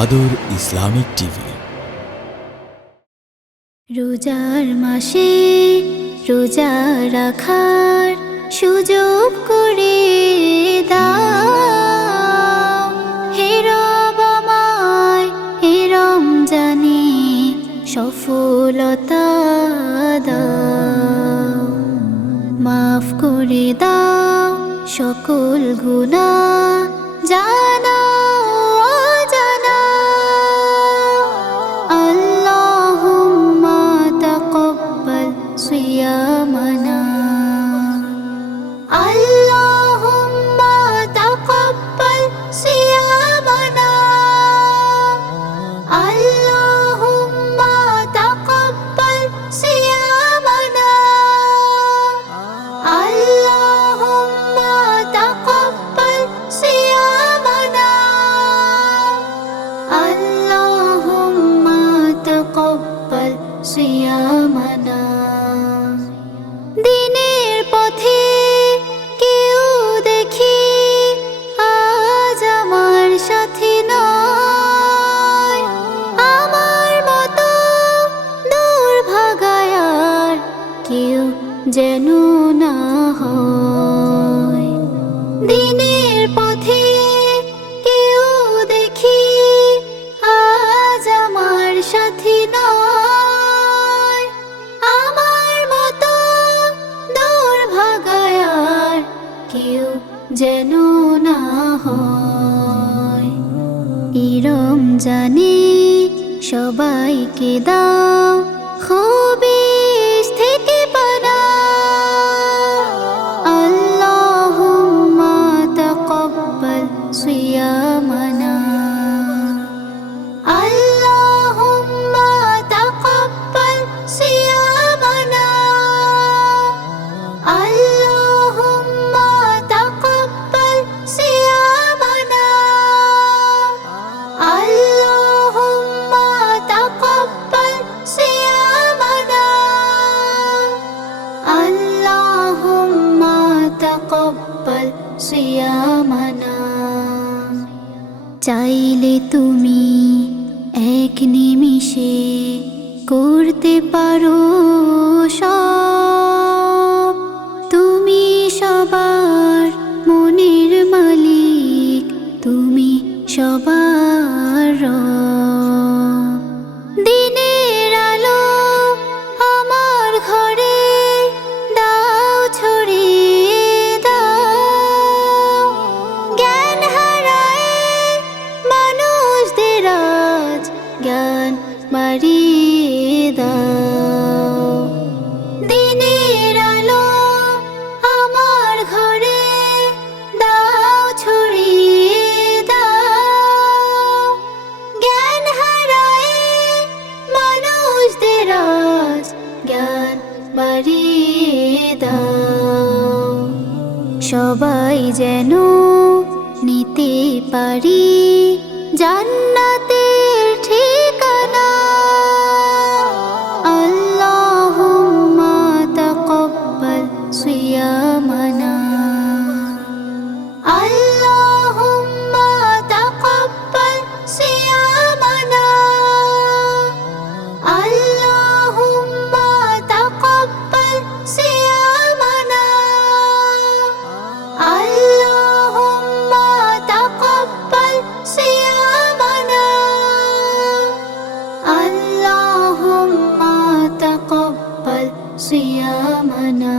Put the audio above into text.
আদর Islamic TV. রোজার মাসে রোজা রাখার সুযোগ করে দাও হে রব আমায় হে রমজানে সফলতা দাও, মাফ করে দাও সকল গুনাহ জানা অজানা। আল্লাহুম্মা তাকাব্বাল সিয়ামানা, আল্লাহুম্মা তাকাব্বাল সিয়ামানা, আল্লাহুম্মা তাকাব্বাল সিয়ামানা, আল্লাহুম্মা তাকাব্বাল সিয়ামানা, আল্লাহুম্মা তাকাব্বাল সিয়ামানা। দিনের পথে কেউ দেখি আজ আমার সাথী নয়, আমার মতো দুর্ভাগায়ার কেউ যেন না হয়। দিনের পথে কেউ দেখি আজ আমার সাথী নয়, আমার মতো দুর্ভাগায়ার কেউ যেন না হয়। এই রমজানে সবাইকে দাও খবিশ থেকে পানা। আল্লাহুম্মা তাকাব্বাল সিয়ামানা, আল্লাহুম্মা তাকাব্বাল সিয়ামানা, আল্লাহুম্মা তাকাব্বাল সিয়ামানা, আল্লাহুম্মা তাকাব্বাল সিয়ামানা, আল্লাহুম্মা তাকাব্বাল সিয়ামানা। চাইলে তুমি এক নিমিষে করতে পারো সব, তুমি সবার মনের মালিক, তুমি সবার রব। দিনের আলো আমার ঘরে দাও ছড়িয়ে দাও, জ্ঞান হারায় মানুষদের আজ জ্ঞান বাড়িয়ে দাও। দিনের আলো আমার ঘরে দাও ছড়িয়ে দাও, জ্ঞান হারায় মানুষদের আজ জ্ঞান বাড়িয়ে দাও। সবাই যেন নিতে পারি জান্নাতের ঠিকানা। আল্লাহুম্মা তাকাব্বাল সিয়ামানা, আল্লাহুম্মা তাকাব্বাল সিয়ামানা, আল্লাহুম্মা তাকাব্বাল সিয়ামানা, আল্লাহুম্মা তাকাব্বাল সিয়ামানা, আল্লাহুম্মা তাকাব্বাল সিয়ামানা।